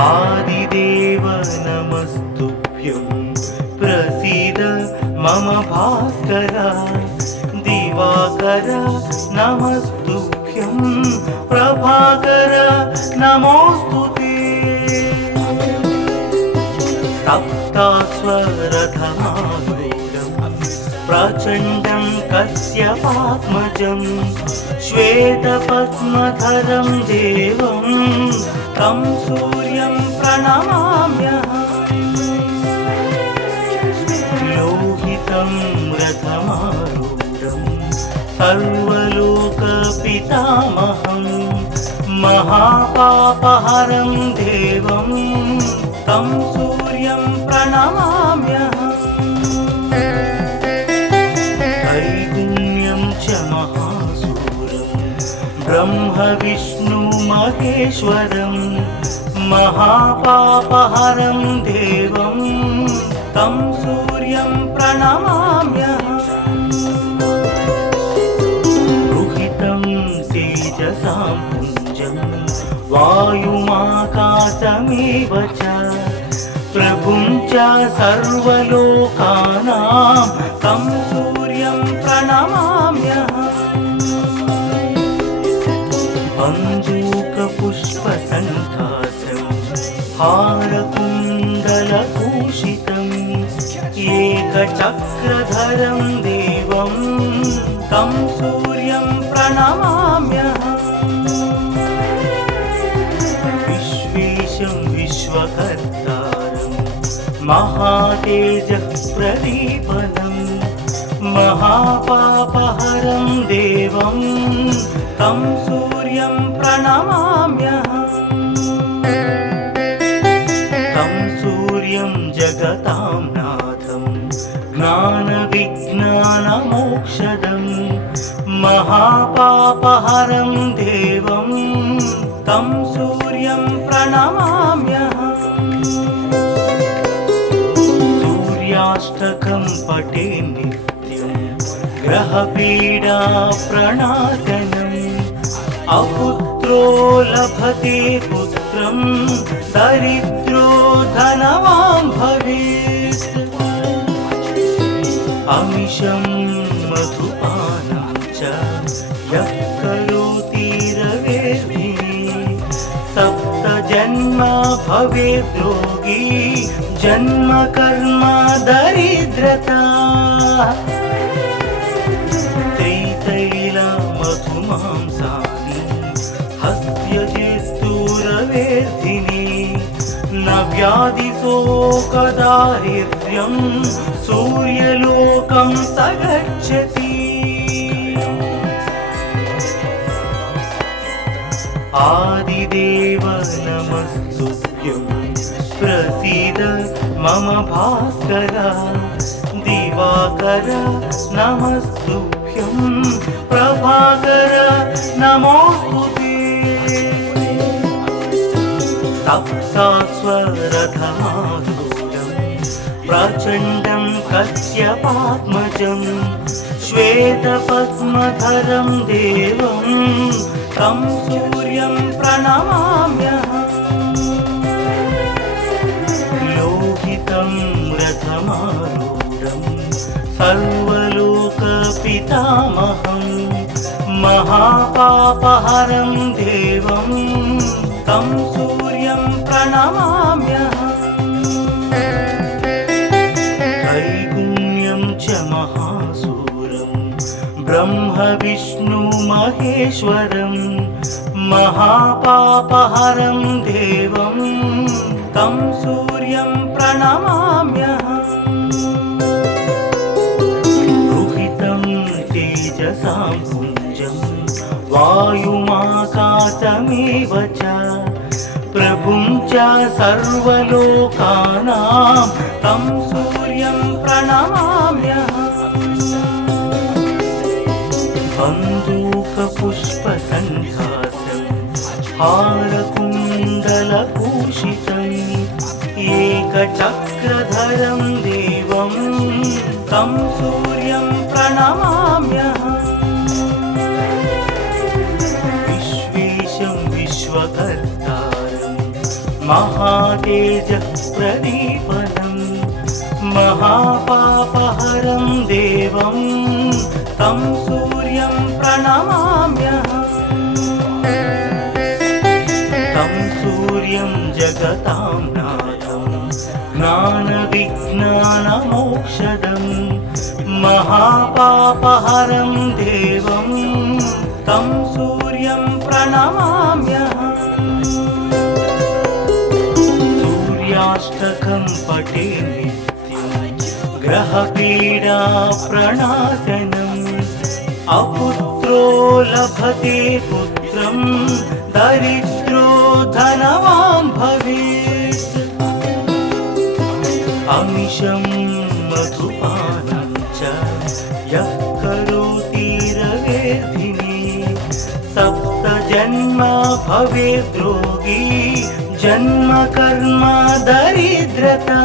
आदिदेव नमस्तुभ्यं प्रसीद मम भास्कर दिवाकर नमस्तुभ्यं प्रभाकर नमोस्तुते सप्तास्वरधमारूढं प्रचण्डं कश्यपात्मजं श्वेतपद्मधरं देवं तं सूर्यं प्रणमाम्यहम् लोहितं रथमारूढं सर्वलोकपितामहं महापापहरं देवं तं सूर्यं प्रणमाम्यहम् त्रैगुण्यं च महासूरं ब्रह्म विष्णु महेश्वरं महापापहरं देवं तं सूर्यं प्रणमाम्यहम् रुहितं तेजसां पुञ्जं वायुमाकाशमेव च प्रभुं च सर्वलोकानां तं सूर्यं प्रणमाम्यहम् बन्धूकपुष्पसङ्कासं हारकुण्डलभूषितम् एकचक्रधरं देवं तं सूर्यं प्रणमाम्यहम् विश्वेशं विश्वकर्तारं महातेजः प्रदीपनं महापापहरं देवं तं सूर्यं प्रणमाम्यहम् तं सूर्यं जगतां नाथं ज्ञानविज्ञानमोक्षदं महापापहरं देवं तं सूर्यं प्रणमाम्यहम् सूर्याष्टकं पठे नित्यं ग्रहपीडा प्रणाशनम् अपुत्रो लभते पुत्रं दरिद्रो धनवान् भवेत् अमिषं मधुपानं च यः करोति रवेर्भिः सप्तजन्म भवेत् रोगी जन्म कर्म दरिद्रता त्रितैलमधुमांसानि हस्त्यजिस्तूरवेर्धिनि न व्याधिशोकदारिद्र्यं सूर्यलोकं स गच्छति आदिदेव नमस्तुभ्यं प्रसीद मम भास्कर दिवाकर नमस्तुभ्यं प्रभाकर नमोस्तुते सप्तास्वरधमारूढं प्रचण्डं कश्यपात्मजं श्वेतपद्मधरं देवं तं सूर्यं प्रणमाम्यहम् लोहितं रथमारूढं सर्वलोकपितामहं महापापहरं देवं तं सूर्यं प्रणमाम्यहम् त्रैगुण्यं च महासूरं ब्रह्म विष्णु महेश्वरं महापापहरं देवं तं सूर्यं प्रणमाम्यहम् रुहितं तेजसां पुञ्जं वायुमाकाशमेव च प्रभुं च सर्वलोकानां तं सूर्यं प्रणमाम्यहम् बन्धूकपुष्पसङ्कासं हारकुण्डलभूषितम् एकचक्रधरं देवं तं सूर्यं प्रणमाम्यहम् विश्वेशं विश्वकर्तारं महातेजः प्रदीपनं महापापहरं देवं तं सूर्यं प्रणमाम्यहम् तं सूर्यं जगतां नाथं ज्ञानविज्ञानमोक्षदं महापापहरं देवं तं सूर्यं प्रणमाम्यहम् सूर्याष्टकं पठे नित्यं ग्रहपीडा प्रणाशनम् अपुत्रो लभते पुत्रं दरिद्रो धनवान् भवेत् अमिषं मधुपानं च यः करोति रवेर्धिने सप्तजन्म भवेद् रोगी जन्म कर्म दरिद्रता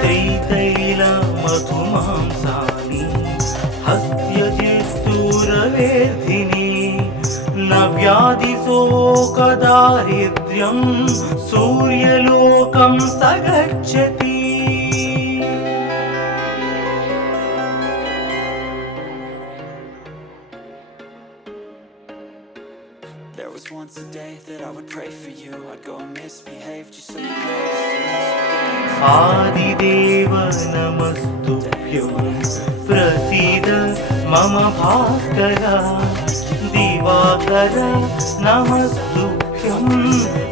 त्रितैला मधुमांसानि हस्त्यजिष्टुरवेर्धिनि न व्याधिशोकदारिद्र्यं सूर्यलोकं स गच्छति There was once a day that I would pray for you. I'd go and misbehave just so you know. आदिदेव नमस्तुभ्यं प्रसीद मम भास्कर दिवाकर नमस्तुभ्यं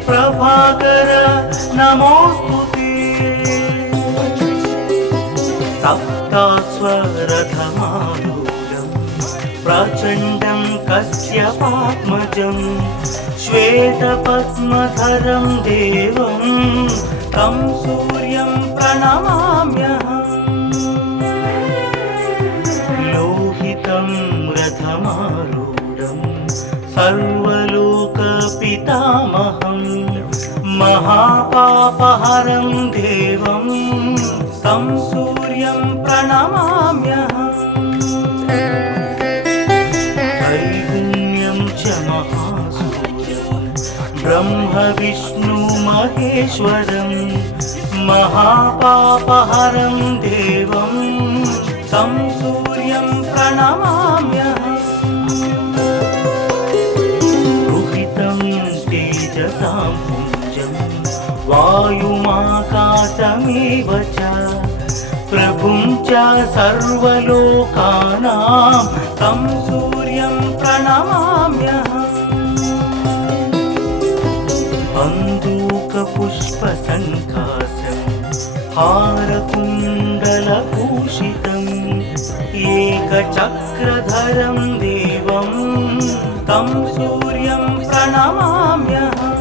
प्रभाकर नमोस्तुते सप्तास्वरथमारूढं प्रचण्डं कश्यपात्मजं श्वेतपद्मधरं देवं तं सूर्यं प्रणमाम्यहम् लोहितं रथमारूढं सर्वलोकपितामहं महापापहरं देवं तं सूर्यं प्रणमाम्यहम् त्रैगुण्यं च महासूर्यं ब्रह्म विष्णु महेश्वरं महापापहरं देवं तं सूर्यं प्रणमाम्यहम् रुहितं तेजसां पुञ्जं वायुमाकाशमेव च प्रभुं च सर्वलोकानां तं सूर्यं प्रणमाम्यहम् बन्दूकपुष्पसङ्कासं हारकुण्डलभूषितम् एकचक्रधरं देवं तं सूर्यं प्रणमाम्यहम्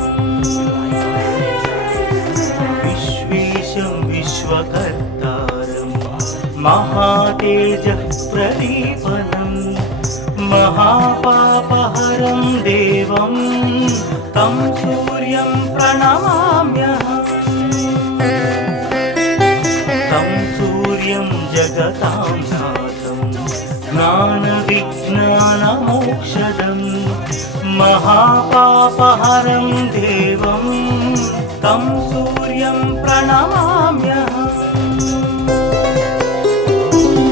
विश्वेशं विश्वकर्तारं महातेजः प्रदीपनं महापापहरं देवं तं सूर्यं प्रणमाम्यहम् तं सूर्यं जगतां नाथं ज्ञानविज्ञानमोक्षदं महापापहरं देवं तं सूर्यं प्रणमाम्यहम्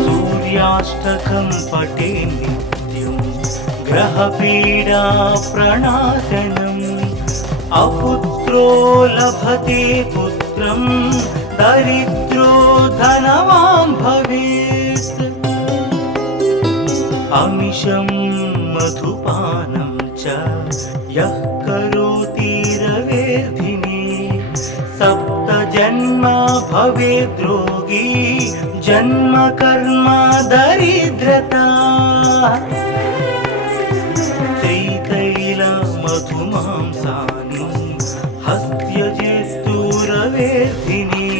सूर्याष्टकं पठे नित्यं ग्रहपीडा प्रणाशनम् अपुत्रो लभते पुत्रं दरिद्रो धनवान् भवेत् अमिषं मधुपानं च यः करोति रवेर्धिने सप्तजन्म भवेद् रोगी जन्म कर्म दरिद्रता त्रितैला मधुमांसानि हस्त्यजिष्टुरवेर्धिनि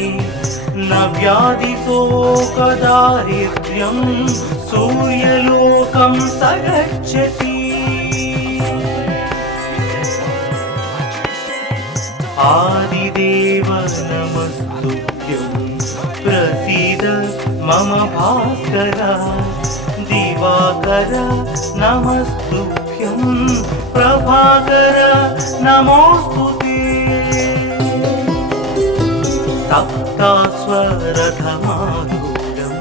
न व्याधिशोकदारिद्र्यं सूर्यलोकं स गच्छति आदिदेव नमस्तुभ्यं प्रसीद मम भास्कर दिवा दिवाकर नमस्तुभ्यं प्रभाकर नमोऽस्तुते सप्तास्वरथमारूढं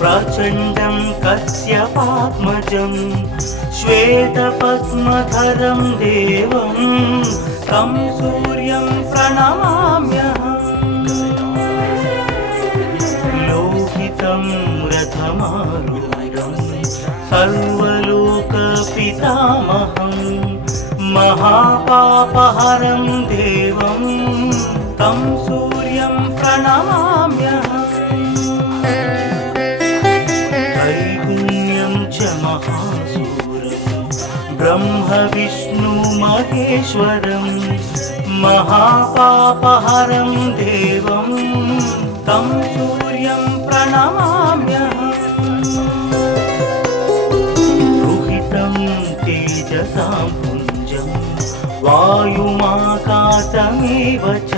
प्रचण्डं कश्यपात्मजं श्वेतपद्मधरं देवं तं सूर्यं प्रणमाम्यहम् लोहितं रथमारूढं सर्वलोकपितामहं महापापहरं देवं तं सूर्यं प्रणमाम्यहम् त्रैगुण्यं च महासूरं ब्रह्म विष्णु महेश्वरं महापापहरं देवं तं सूर्यं प्रणमाम्यहम् रुहितं तेजसां पुञ्जं वायुमाकाशमेव च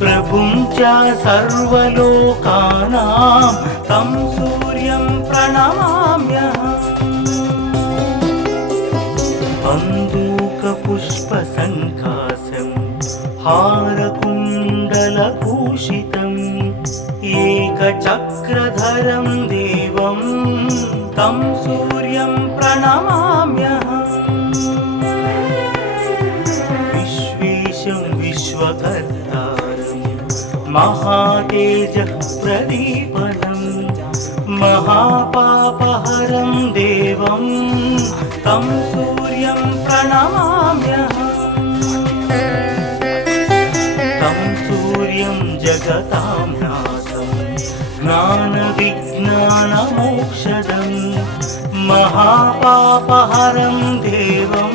प्रभुं च सर्वलोकानां तं सूर्यं प्रणमाम्यहम् बन्दूकपुष्पसङ्कासं हारकुण्डलभूषितम् एकचक्रधरं देवं तं सूर्यं प्रणमाम्यहम् विश्वेशं विश्वकर्तारं महातेजः प्रदीपनं महापापहरं देवं तं सूर्यं प्रणमाम्यहम् तं सूर्यं जगतां नाथं ज्ञानविज्ञानमोक्षदं महापापहरं देवं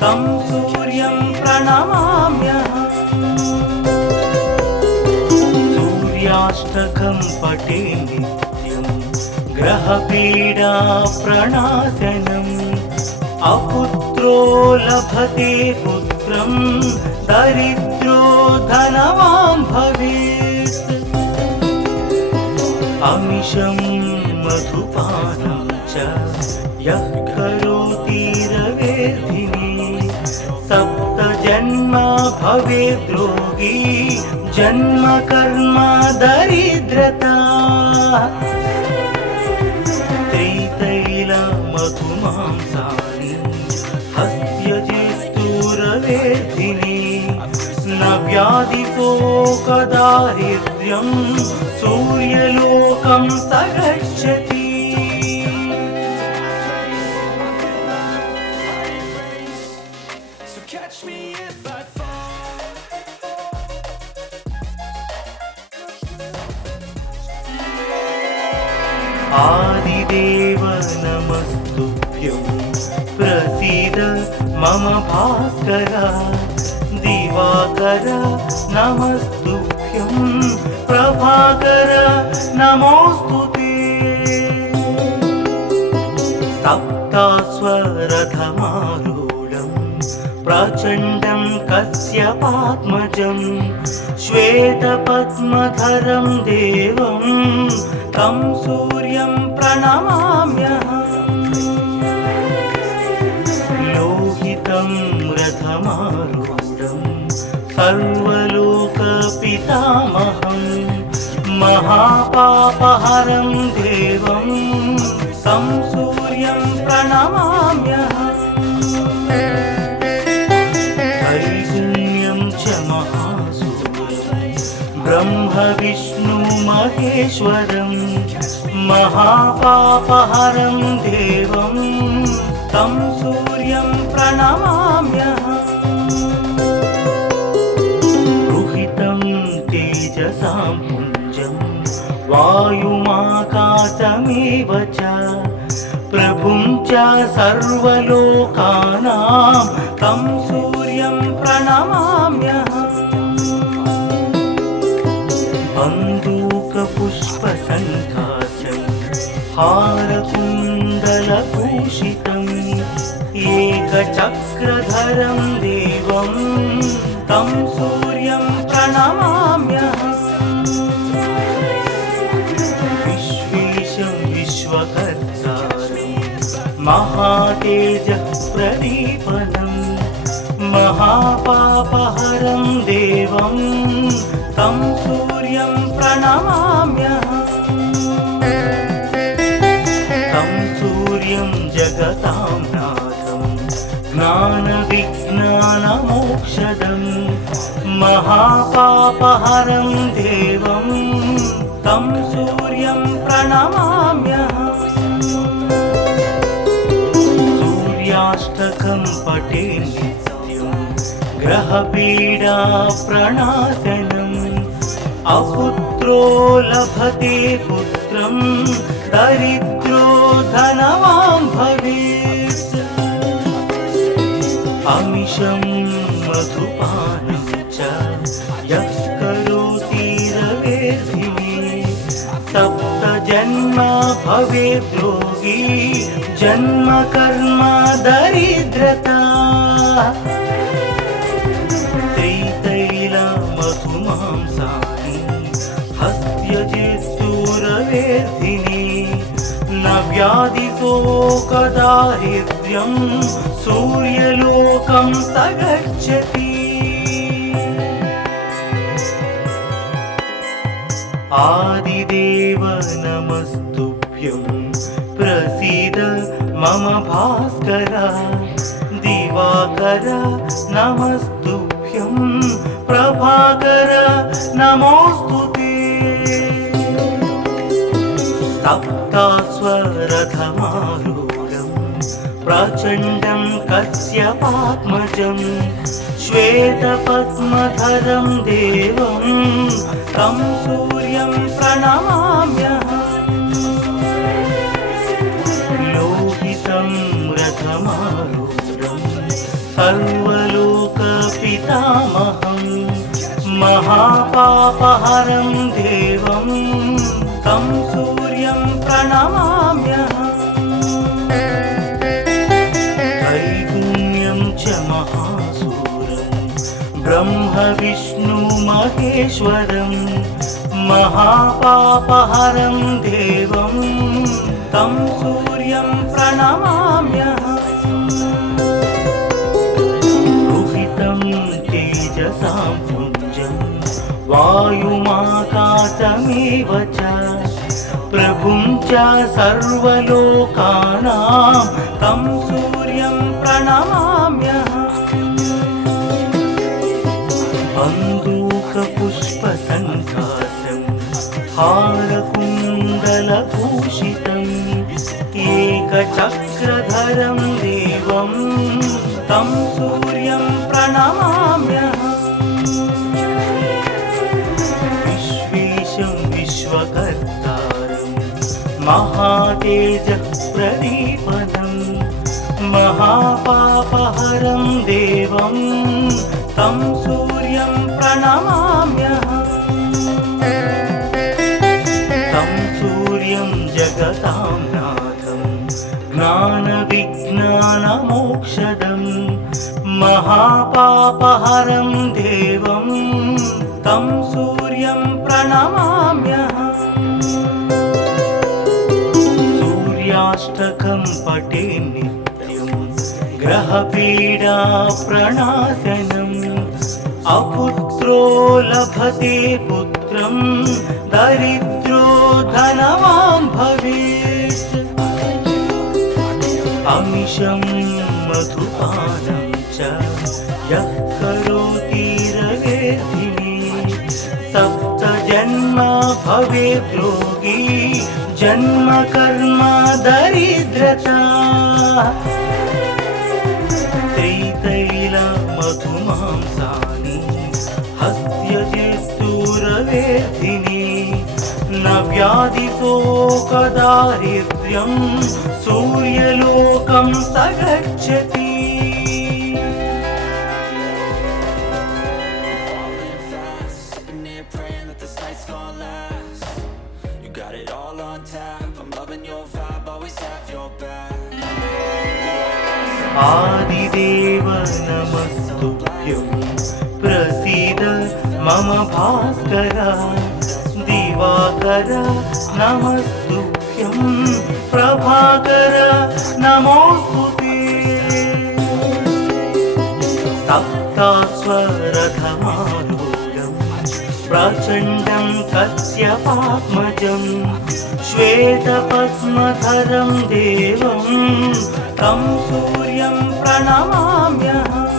तं सूर्यं प्रणमाम्यहम् सूर्याष्टकं पठे नित्यं ग्रहपीडा प्रणाशनम् अपुत्रो लभते पुत्रं दरिद्रो धनवान् भवेत् अमिषं मधुपानं च यः करोति रवेर्धिनी सप्तजन्म भवेद् रोगी जन्म कर्म दरिद्रता त्रितैलमधुमांसानि हस्त्यजिस्तुरवेदिनी न व्याधिशोकदारिद्र्यं सूर्यलोकं स गच्छति So catch me if I fall. आदिदेव नमस्तुभ्यं प्रसीद मम भास्कर दिवाकर नमस्तुभ्यं प्रभाकर नमोऽस्तुते सप्तास्वरथमारूढं प्रचण्डं कश्यपात्मजं श्वेतपद्मधरं देवं तं सूर्यं प्रणमाम्यहम् लोहितं रथमारूढं सर्वलोकपितामहं महापापहरं देवं तं सूर्यं प्रणमाम्यहम् त्रैगुण्यं च महासूरं ब्रह्म विष्णु महेश्वरं महापापहरं देवं तं सूर्यं प्रणमाम्यहम् रुहितं तेजसां पुञ्जं वायुमाकाशमेव च प्रभुं च सर्वलोकानां तं सूर्यं प्रणमाम्यहम् बन्दूकपुष्पसङ्कासं हारकुण्डलभूषितम् एकचक्रधरं देवं तं सूर्यं प्रणमाम्यहम् विश्वेशं विश्वकर्ता महातेजः प्रदीपनं महापापहरं देवं तं सूर्यं प्रणमाम्यहम् तं सूर्यं जगतां नाथं ज्ञानविज्ञानमोक्षदं महापापहरं देवं तं सूर्यं प्रणमाम्यहम् सूर्याष्टकं पठे नित्यं ग्रहपीडा प्रणाशनम् अपुत्रो लभते पुत्रं दरिद्रो धनवान् भवेत् अमिषं मधुपानं च यः करोति रवेर्धिने सप्त जन्म भवेत् रोगी जन्म कर्म दरिद्रता त्रितैला मधुमांसानि हस्त्यजित्सुरवेर्धिनि न व्याधिशोकदारिद्र्यं सूर्यलोकं स गच्छति आदिदेव नमस्तुभ्यं प्रसीद मम भास्कर दिवाकर नमस्तुभ्यं प्रभाकर नमोस्तुते सप्तास्वरथमारूढं प्रचण्डं कश्यपात्मजं श्वेतपद्मधरं देवं तं सूर्यं प्रणमाम्यहम् लोहितं रथमारूढं सर्वलोकपितामहं महापापहरं देवं तं सूर्यं प्रणमाम्यहम् त्रैगुण्यं च महासूरं ब्रह्म विष्णु महेश्वरं महापापहरं देवं तं सूर्यं प्रणमाम्यहम् रुहितं तेजसां पुञ्जं वायुमाकाशमेव च प्रभुं च सर्वलोकानां तं सूर्यं प्रणमाम्यहम् बन्दूकपुष्पसङ्काशं हारकुण्डलभूषितम् एकचक्रधरं देवं तं सूर्यं प्रणमाम्यहम् विश्वेशं विश्वकर्तारं महातेजः प्रदीपनं महापापहरं देवं तं सूर्यं प्रणमाम्यहम् तं सूर्यं जगतां नाथं ज्ञानविज्ञानमोक्षदं महापापहरं देवं तं सूर्यं प्रणमाम्यहम् सूर्याष्टकं पठे नित्यं ग्रहपीडा प्रणाशनम् अपुत्रो लभते पुत्रं दरिद्रो धनवान् भवेत् अमिषं मधुपानं च यः करोति रवेर्धिने सप्त जन्म भवेत् रोगी जन्म कर्म दरिद्रता त्रितैला मधुमांसानि हस्त्यजित्सुरवेर्धिनि न व्याधिशोकदारिद्र्यं सूर्यलोकं स गच्छति आदिदेव नमस्तुभ्यं प्रसीद मम भास्कर दिवाकर नमस्तुभ्यं प्रभाकर नमो सप्तास्वरथमारूढम् प्रचण्डं कश्यपात्मजं श्वेतपद्मधरं देवं तं सूर्यं प्रणमाम्यहम्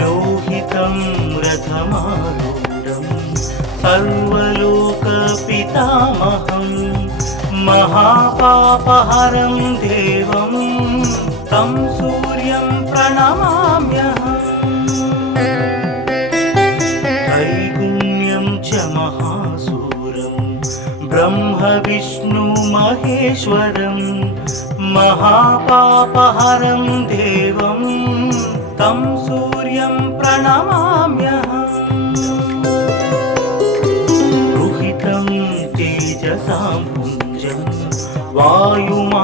लोहितं रथमारूढं सर्वलोकपितामहं महापापहरं देवं तं सूर्यं प्रणमाम्यहम् त्रैगुण्यं च महासूरं ब्रह्म विष्णु महेश्वरं महापापहरं देवं तं सूर्यं प्रणमाम्यहम् रुहितं तेजसां पुञ्जं वायुमाकाशमेव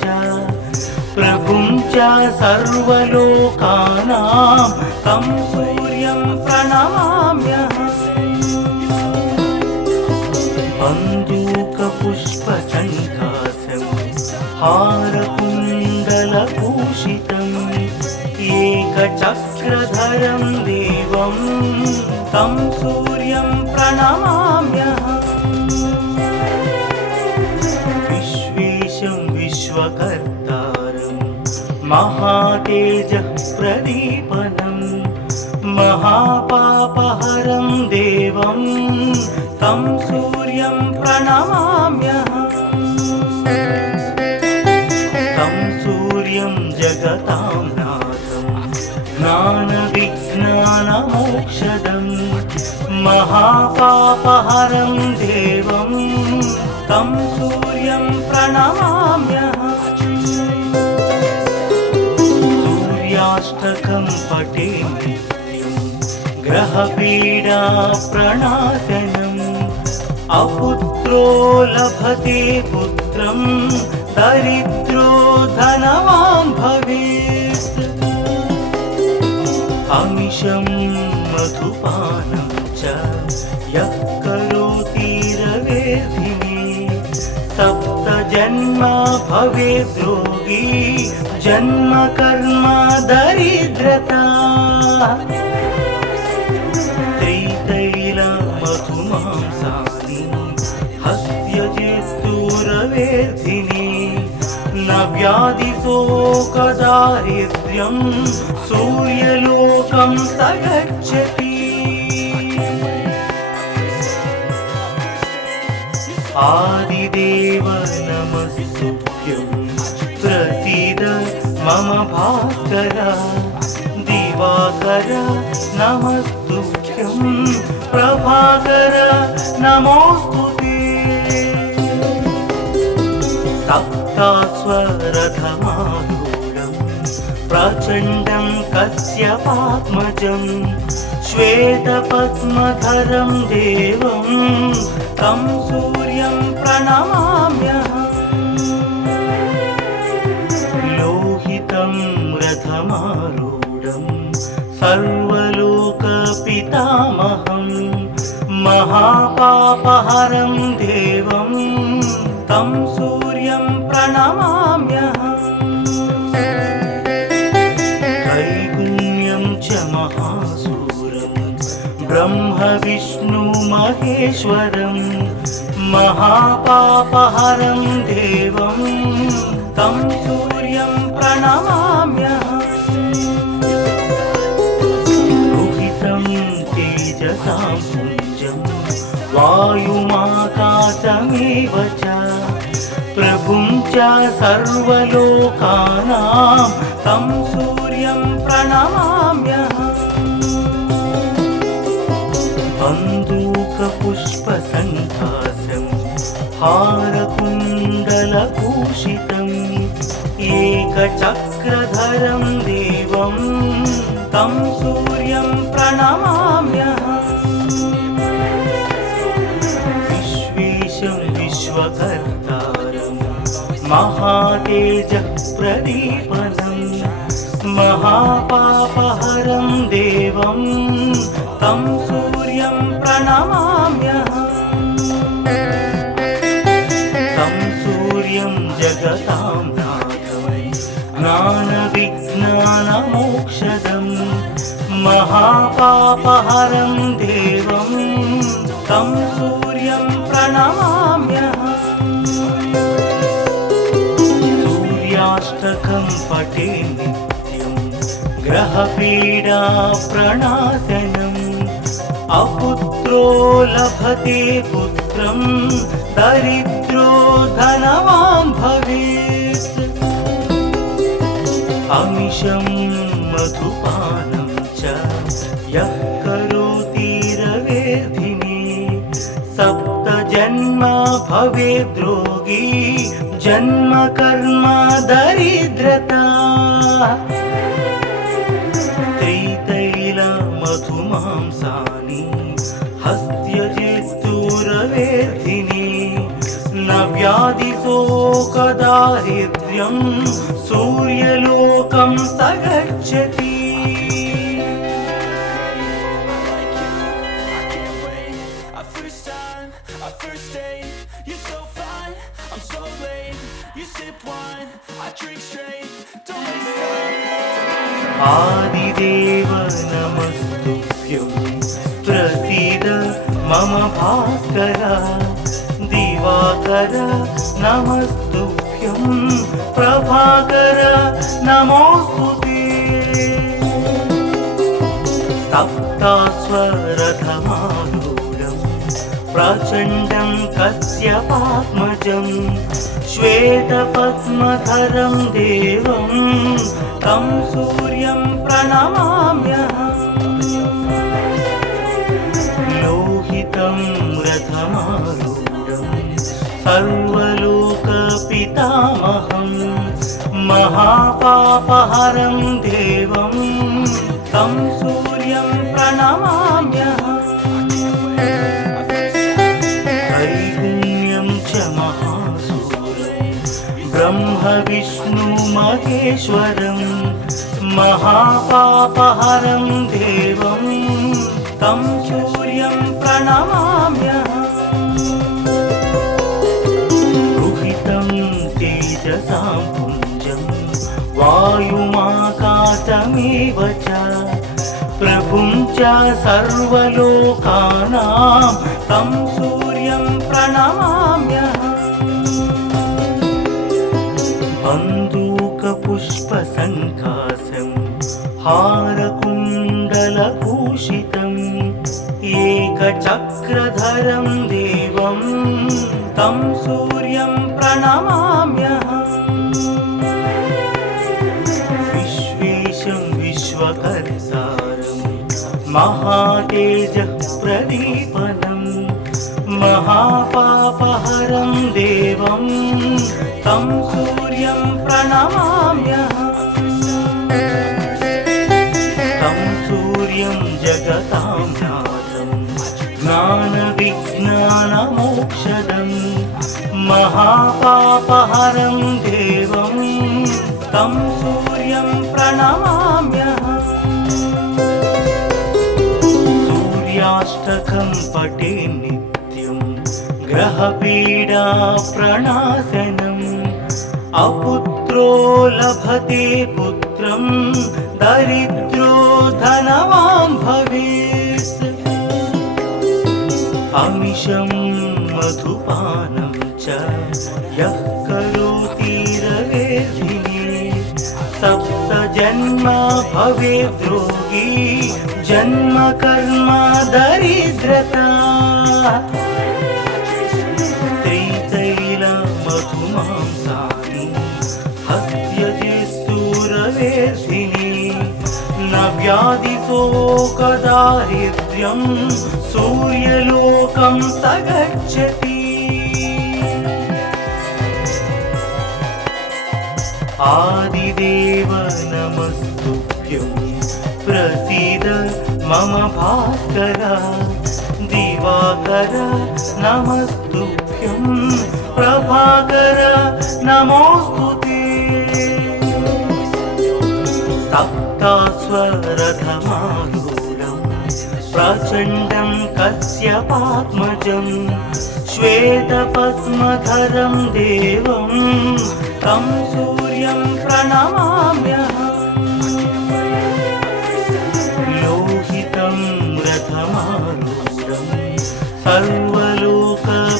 च प्रभुं च सर्वलोकानां तं सूर्यं प्रणमाम्यहम् बन्दूकपुष्पसङ्कासं हारकुण्डलभूषितम् एकचक्रधरं देवं तं सूर्यं प्रणमाम्यहम् विश्वेशं विश्वकर्तारं महातेजः प्रदीपनं महापापहरं देवं तं सूर्यं प्रणमाम्यहम् तं सूर्यं जगतां नाथं ज्ञानविज्ञानमोक्षदं महापापहरं देवं तं सूर्यं प्रणमाम्यहम् सूर्याष्टकं पठे नित्यं ग्रहपीडा प्रणाशनम् अपुत्रो लभते पुत्रं दरिद्रो धनवान् भवेत् अमिषं मधुपानं च यः करोति रवेर्धिने सप्तजन्म भवेद् रोगी जन्म कर्म दरिद्रता त्रितैलमधुमांसानि हस्त्यजेस्तुरवेर्धिने न व्याधिशोकदारिद्र्यं सूर्यलोकं स गच्छति आदिदेव नमस्तुभ्यं प्रसीद मम भास्कर दिवाकर नमस्तुभ्यं प्रभाकर नमोस्तुते सप्तास्वरथमारूढं प्रचण्डं कश्यपात्मजं श्वेतपद्मधरं देवं तं सूर्यं प्रणमाम्यहम् लोहितं रथमारूढं सर्वलोकपितामहं महापापहरं देवं तं सूर्यं प्रणमाम्यहम् त्रैगुण्यं च महासूरं ब्रह्म विष्णु महेश्वरं महापापहरं देवं तं सूर्यं प्रणमाम्यहम् रुहितं तेजसां पुञ्जं वायुमाकाशमेव च प्रभुं च सर्वलोकानां तं सूर्यं प्रणमाम्यहम् बन्दूकपुष्पसङ्कासं हारकुण्डलभूषितम् एकचक्रधरं देवं तं सूर्यं प्रणमाम्यहम् विश्वेशं विश्वकर्तारं महातेजः प्रदीपनं महापापहरं देवं तं सूर्यं प्रणमाम्यहम् तं सूर्यं जगतां नाथं ज्ञानविज्ञानमोक्षदं महापापहरं देवं तं सूर्यं प्रणमाम्यहम् सूर्याष्टकं पठे नित्यं ग्रहपीडा प्रणाशनम् अपुत्रो लभते पुत्रं दरिद्रो धनवान् भवेत् अमिषं मधुपानं च यः करोति रवेर्धिने सप्तजन्म भवेद्रोगी जन्म कर्म दरिद्रता त्रितैलमधुमांसानि हस्त्यजित्तुरवेर्धिने न व्याधिशोकदारिद्र्यं सूर्यलोकं स गच्छति आदिदेव नमस्तुभ्यं प्रसीद मम भास्कर दिवाकर नमस्तुभ्यं प्रभाकर नमोस्तुते सप्तास्वरथमारूढं प्रचण्डं कश्यपात्मजं श्वेतपद्मधरं देवं तं सूर्यं प्रणमाम्यहम् लोहितं रथमारूढं सर्वलोकपितामहं महापापहरं देवं तं सूर्यं प्रणमाम्यहम् त्रैगुण्यं च महासूरं ब्रह्म विष्णु महेश्वरं महापापहरं देवं तं सूर्यं प्रणमाम्यहम् रुहितं तेजसां पुञ्जं वायुमाकाशमेव च प्रभुं च सर्वलोकानां तं सूर्यं प्रणमाम्यहम् बन्दूकपुष्पसङ्कासं हारकुण्डलभूषितम् एकचक्रधरं देवं तं सूर्यं प्रणमाम्यहम् विश्वेशं विश्वकर्तारं महातेजः प्रदीपनं महापापहरं देवं तं सूर्यं प्रणमाम्यहम् तं सूर्यं जगतां नाथं ज्ञानविज्ञानमोक्षदं महापापहरं देवं तं सूर्यं प्रणमाम्यहम् सूर्याष्टकं पठे नित्यं ग्रहपीडा प्रणाशनम् अपुत्रो लभते पुत्रं दरिद्रो धनवान् भवेत् अमिषं मधुपानं च यः करोति रवेर्धिने सप्तजन्म भवेद्रोगी जन्म कर्म दरिद्रता त्रितैलमधुमांसानि हस्त्यजित्तुरवेर्धिने न व्याधिशोकदारिद्र्यं सूर्यलोकं स गच्छति आदिदेव नमस्तुभ्यं प्रसीद मम भास्कर दिवाकर नमस्तुभ्यं प्रभाकर नमोस्तुते सप्तास्वरथमारूढं प्रचण्डं कश्यपात्मजं श्वेतपद्मधरं देवं तं सूर्यं प्रणमाम्यहम्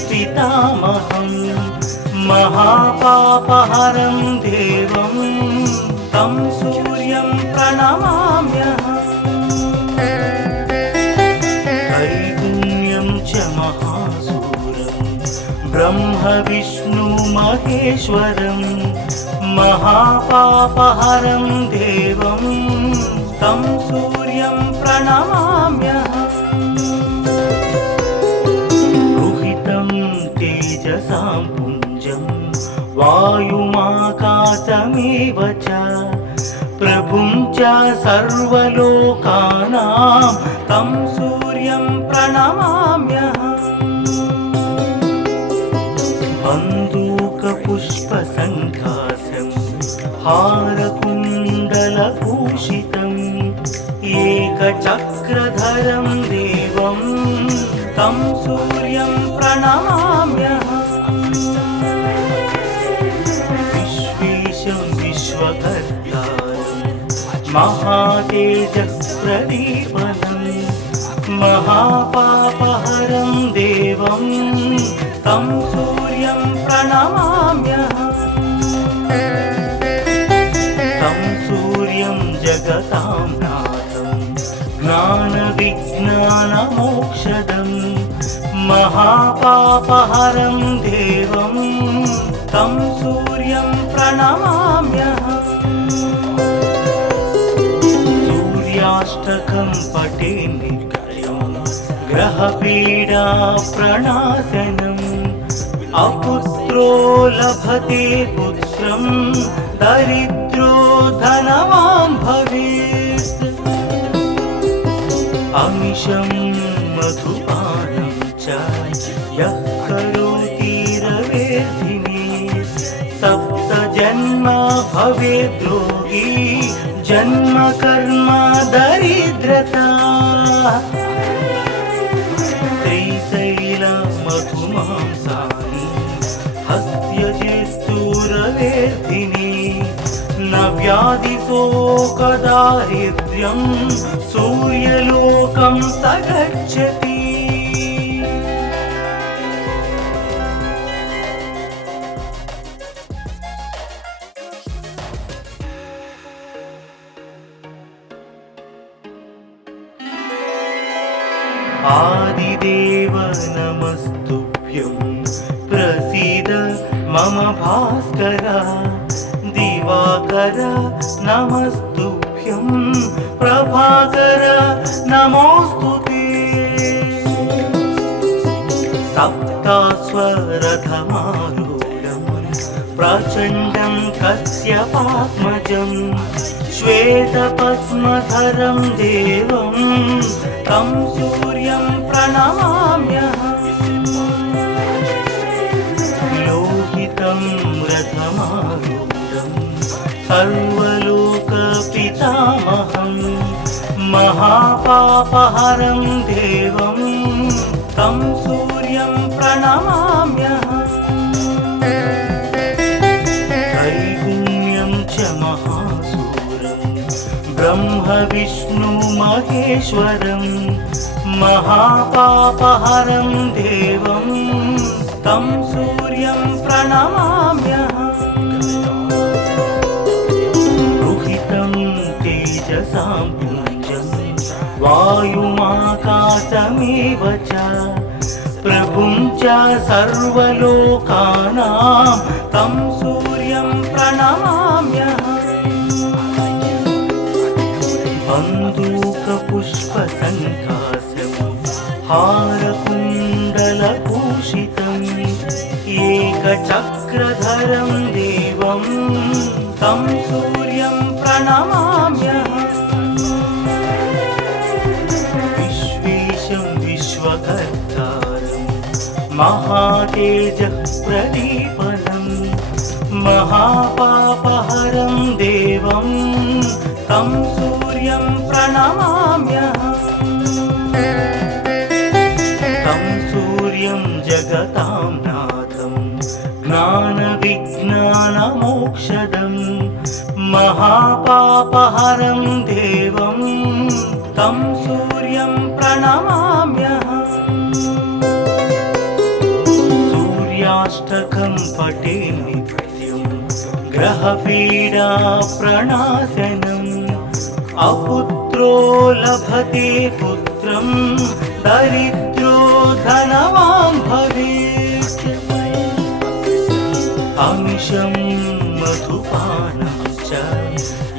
सर्वलोकपितामहं महापापहरं देवं तं सूर्यं प्रणमाम्यहम् त्रैगुण्यं च महासूरं ब्रह्म विष्णु महेश्वरं महापापहरं देवं तं सूर्यं प्रणमाम्यहम् रुहितं तेजसां पुञ्जं वायुमाकाशमेव च प्रभुं च सर्वलोकानां तं सूर्यं प्रणमाम्यहम् बन्दूकपुष्पसङ्काशं हारकुण्डलभूषितम् एकचक्रधरं देवं तं सूर्यं प्रणमाम्यहम् विश्वेशं विश्वकर्तारं महातेजःप्रदीपनं महापापहरं देवं तं सूर्यं प्रणमाम्यहम् तं सूर्यं जगतां नाथं ज्ञानविज्ञानमोक्षदं महापापहरं देवं तं सूर्यं प्रणमाम्यहम् सूर्याष्टकं पठे नित्यं ग्रहपीडा प्रणाशनम् अपुत्रो लभते पुत्रं दरिद्रो धनवान् भवेत् अमिषं मधुपानं च यः करोति रवेधिनी सप्तजन्म भवेद् रोगी जन्म कर्म दरिद्रता त्रिशैलमधुमांसानि हस्त्यजिस्तुरवेदिनी न व्याधिशोकदारिद्र्यं सूर्यलोकं स गच्छति आदिदेव नमस्तुभ्यं प्रसीद मम भास्कर दिवाकर नमस्तुभ्यं प्रभाकर नमोस्तुते सप्तास्वरथमारूढं प्रचण्डं कश्यपात्मजं श्वेतपद्मधरं देवं तं सूर्यं प्रणमाम्यहम् लोहितं रथमारूढं सर्वलोकपितामहं महापापहरं देवं तं सूर्यं प्रणमाम्यहम् त्रैगुण्यं च महासूरं ब्रह्म विष्णु महेश्वरं महापापहरं देवं तं सूर्यं प्रणमाम्यहम् रुहितं तेजसां पुञ्जं वायुमाकाशमेव च प्रभुं च सर्वलोकानां तं सूर्यं प्रणमाम्यहम् बन्दूकपुष्पसङ्काशं हारकुण्डलभूषितम् एकचक्रधरं देवं तं सूर्यं प्रणमाम्यहम् विश्वेशं विश्वकर्तारं महातेजःप्रदीपनं महापापहरं देवं तं सूर्यं प्रणमाम्यहम् तं सूर्यं जगतां नाथं ज्ञानविज्ञानमोक्षदं महापापहरं देवं तं सूर्यं प्रणमाम्यहम् पठे नित्यं ग्रहपीडा प्रणाशनम् अपुत्रो लभते पुत्रं दरिद्रो धनवान् भवेत् अमिषं मधुपानं च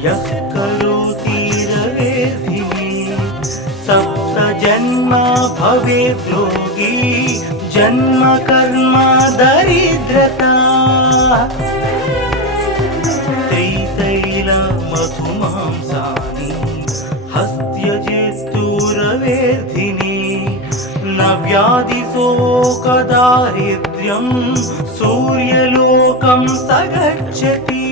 यः करोति रवेर्धिने सप्तजन्म भवेत् रोगी जन्म कर्म दरिद्रता त्रितैलमधुमांसानि हस्त्यजेस्तुरवेर्धिने न व्याधिशोकदारिद्र्यं सूर्यलोकं स गच्छति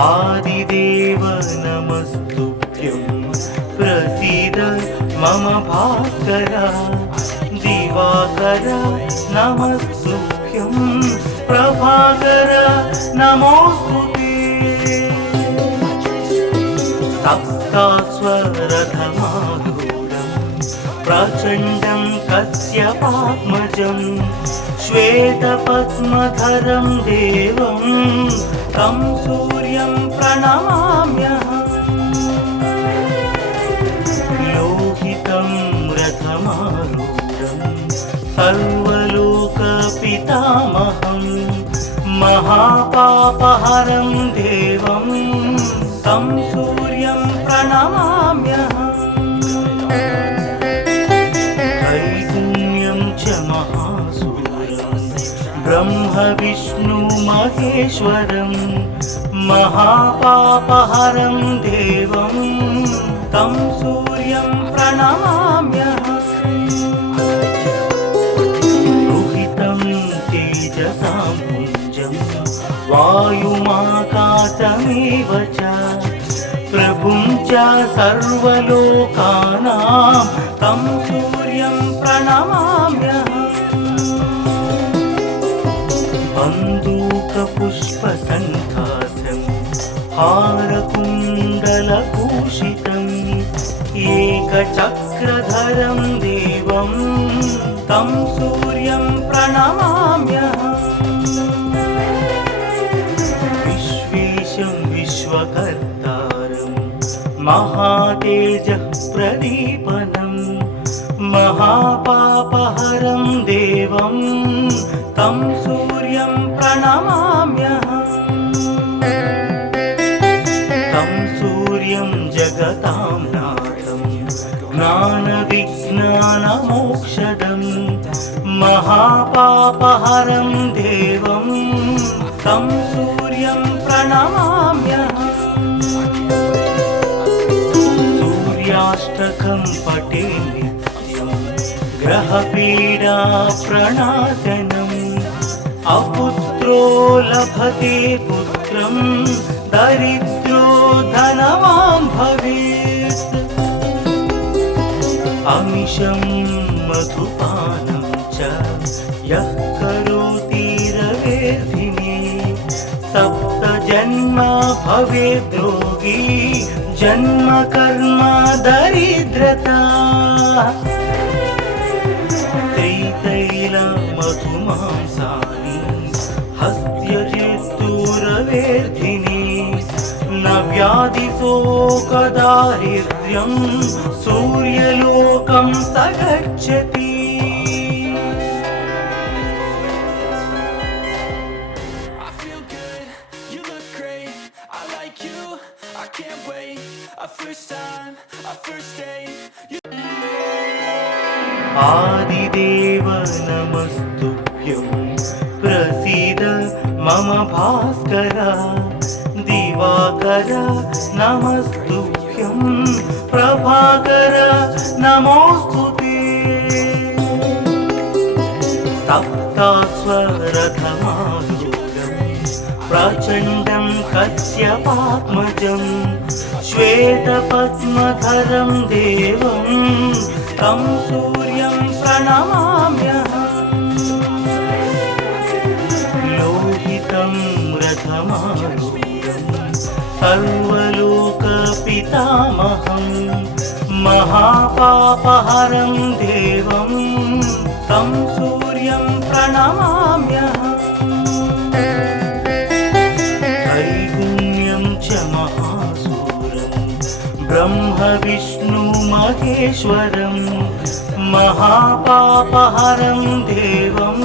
आदिदेव नमस्तुभ्यं प्रसीद मम भास्कर दिवाकर नमस्तुभ्यं प्रभाकर नमोस्तुते सप्तास्वरथमारूढं प्रचण्डं कश्यपात्मजं श्वेतपद्मधरं देवं तं सूर्यं प्रणमाम्यहम् लोहितं रथमारूढं सर्वलोकपितामहं महापापहरं देवं तं सूर्यं प्रणमाम्यहम् त्रैगुण्यं च महासूरं ब्रह्म विष्णु महेश्वरं महापापहरं देवं तं सूर्यं प्रणमाम्यहम् रुहितं तेजसां पुञ्जं वायुमाकाशमेव च प्रभुं च सर्वलोकानां तं सूर्यं प्रणमाम्यहम् बन्दूकपुष्पसङ्कासं हारकुण्डलभूषितम् एकचक्रधरं देवं तं सूर्यं प्रणमाम्यहम् विश्वेशं विश्वकर्तारं महातेजः प्रदीपनं महापापहरं देवं तं सूर्यं प्रणमाम्यहम् तं सूर्यं जगतां नाथं ज्ञानविज्ञानमोक्षदं महापापहरं देवं तं सूर्यं प्रणमाम्यहम् सूर्याष्टकं पठे नित्यं ग्रहपीडा प्रणाशनम् अपुत्रो लभते पुत्रं दरिद्रो धनवान् भवेत् अमिषं मधुपानं च यः करोति रवेर्धिने सप्तजन्म भवेत् रोगी जन्म कर्म दरिद्रता त्रितैलमधुमांसानि हस्त्यजेस्तुरवेर्धिने न व्याधिशोकदारिद्र्यं सूर्यलोकं स गच्छति I feel good, you look great, I like you, I can't wait. A first time, a first date. आदिदेव नमस्तुभ्यं प्रसीद मम भास्कर दिवाकर नमस्तुभ्यं प्रभाकर नमोस्तुते सप्तास्वरथमारूढं प्रचण्डं कश्यपात्मजं श्वेतपद्मधरं देवं तं सूर्यं प्रणमाम्यहम् लोहितं रथमारूढं सर्वलोकपितामहं महापापहरं देवं विष्णु महेश्वरं महापापहरं देवं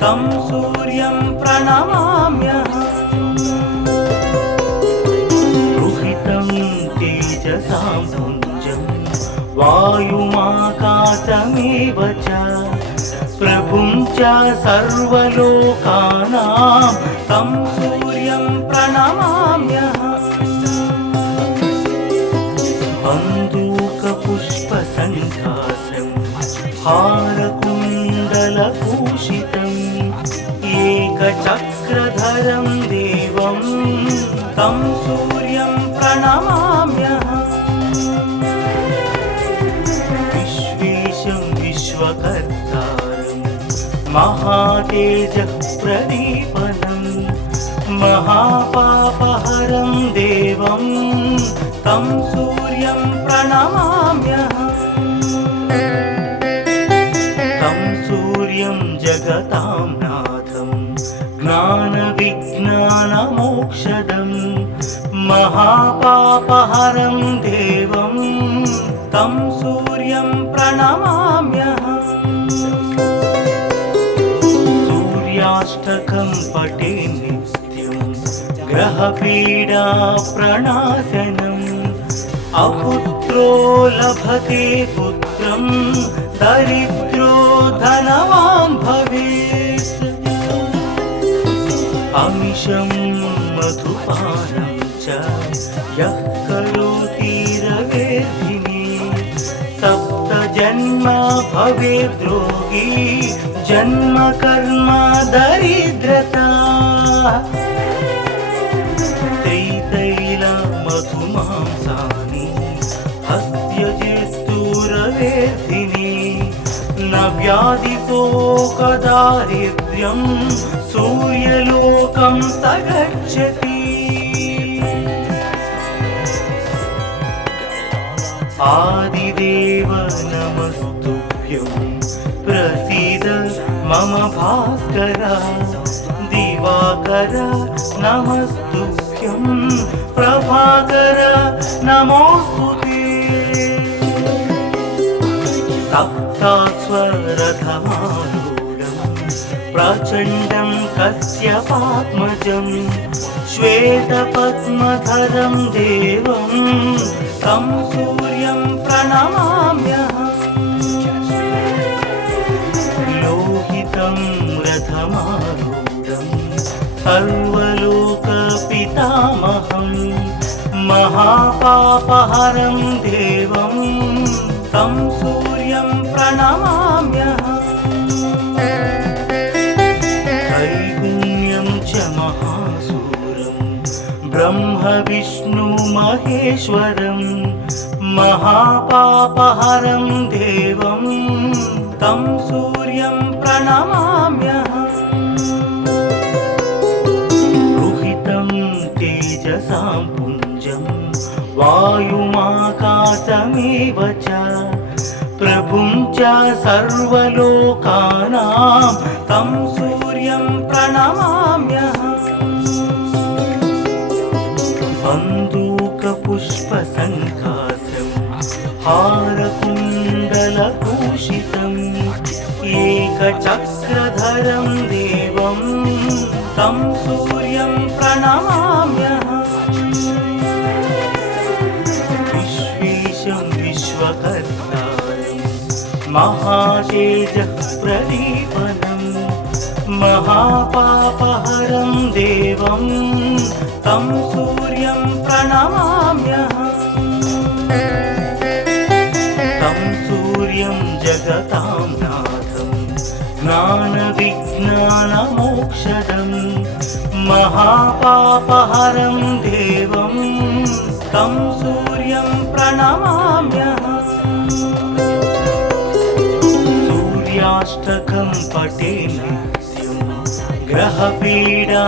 तं सूर्यं प्रणमाम्यहम् रुहितं तेजसां पुञ्जं वायुमाकाशमेव च प्रभुं च सर्वलोकानां तं सूर्यं प्रणमाम्यहम् बन्दूकपुष्पसङ्कासं हारकुण्डलभूषितम् एकचक्रधरं देवं तं सूर्यं प्रणमाम्यहम् विश्वेशं विश्वकर्तारं महातेजःप्रदीपनं महापापहरं देवं तं सूर्यं प्रणमाम्यहम् तं सूर्यं जगतां नाथं ज्ञानविज्ञानमोक्षदं महापापहरं देवं तं सूर्यं प्रणमाम्यहम् सूर्याष्टकं पठे नित्यं ग्रहपीडा प्रणाशनम् अपुत्रो लभते पुत्रं दरिद्रो धनवान् भवेत् अमिषं मधुपानं च यः करोति रवेर्धिनी सप्तजन्म भवेद् रोगी जन्म कर्म दरिद्रता मधुमांसानि हस्त्यजिस्तूरवेदिनी न व्याधिशोकदारिद्र्यं सूर्यलोकं स गच्छति आदिदेव नमस्तुभ्यं प्रसीद मम भास्कर दिवाकर नमस्तुभ्यं प्रभाकर नमोस्तुते सप्तास्वरथमारूढं प्रचण्डं कश्यपात्मजं श्वेतपद्मधरं देवं तं सूर्यं प्रणमाम्यहम् लोहितं रथमारूढं सर्वलोकपितामहं महापापहरं देवं तं सूर्यं प्रणमाम्यहम् त्रैगुण्यं च महासूरं ब्रह्म विष्णु महेश्वरं महापापहरं देवं तं सूर्यं प्रणमाम्यहम् तेजसां पुञ्जं वायुमाकाशमेव च प्रभुं च सर्वलोकानां तं सूर्यं प्रणमाम्यहम् बन्दूकपुष्पसङ्कासं हारकुण्डलभूषितम् एकचक्रधरं देवं तं सूर्यं प्रणमाम्यहम् विश्वेशं विश्वकर्तारं महातेजःप्रदीपनं महापापहरं देवं तं सूर्यं प्रणमाम्यहम् तं सूर्यं जगतां नाथं ज्ञानविज्ञानमोक्षदं महापापहरं देवं तं सूर्यं प्रणमाम्यहम् सूर्याष्टकं पठे नित्यं ग्रहपीडा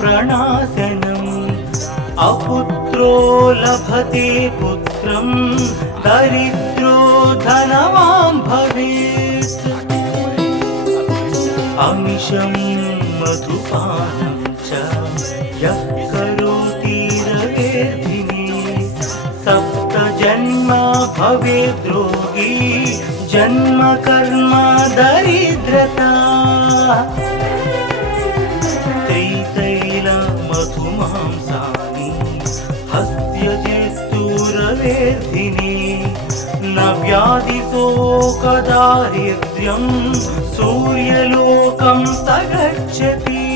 प्रणाशनम् अपुत्रो लभते पुत्रं दरिद्रो धनवान् भवेत् अमिषं मधुपानं च यः करोति रवेर्धिनी सप्तजन्म भवेद्रोगी जन्म कर्म दरिद्रता तैल मधुमांसानि हस्त्यजित्तुरवेर्धिनि न व्याधिशोकदारिद्र्यं सूर्यलोकं स गच्छति